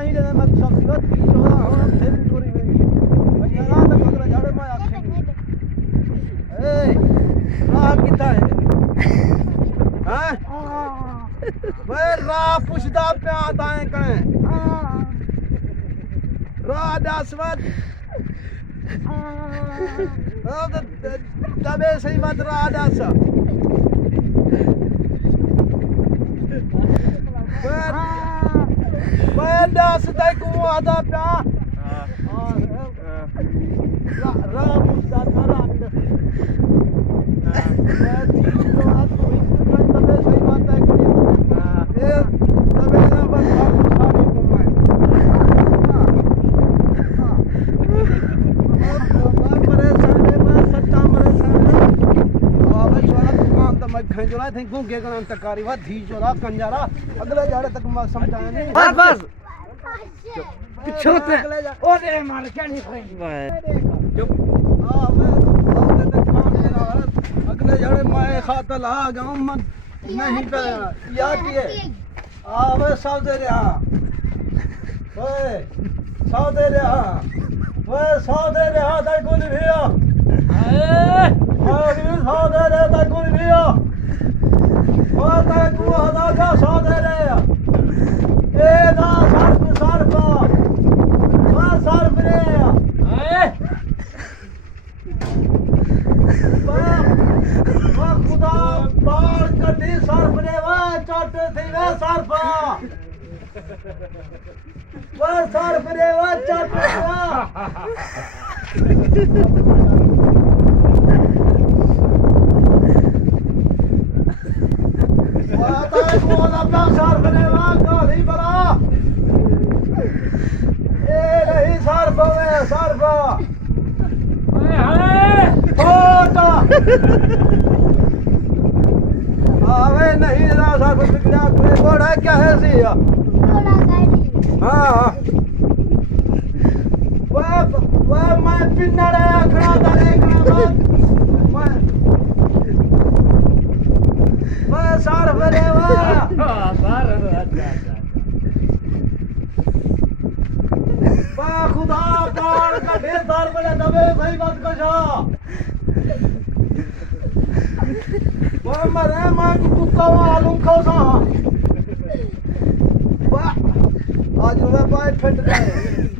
नहीं देना मैं सब सिवा 30 होना थे पूरी गई पंजाला तक मतलब झाड़े मैं आखे ए राह कितना है हैं वे राह पुछदा पिया ताए कने राह दस मत तबे सही मत राह दस वे दस तक को आदा पिया राह पुछदा पिया जोड़ा थे घूंगे कनान तकारी वा धी जोड़ा कंजारा अगले जाड़े तक मैं समझाया नहीं बस बस पिछोते ओरे मार क्या नहीं खाएंगे चुप हां मैं साउदे तक काम लेना अगले जाड़े मैं खाता ला गांव में नहीं पे याद किए आवे साउदे रे हां ओए साउदे रे हां ओए साउदे रे हां तक गुल भैया ए अरे साउदे रे तक गुल भैया तक को आदा का साउदे रे ए ना सर्फ वाह सर्फ रे ए वाह खुदा बाल कटी सर्फ रे वाह चट थी वे सर्फ वाह सर्फ रे वाह चट वाह वाह को आदा सर्फ रे वाह काली बड़ा ए नहीं सर्फ वे सर्फ आवे नहीं रासा कुछ बिगड़ा कोई घोड़ा क्या है सी घोड़ा गाड़ी हां वाह मैं पिन्नड़े खड़ा था देखना मैं सार भरे वाह सार अच्छा वाह खुदा पार का ढेर सार बड़े दबे सही बात कशा वाह मरे मैं कुत्ता मालूम खोसा वाह आज मैं पाए फिट गए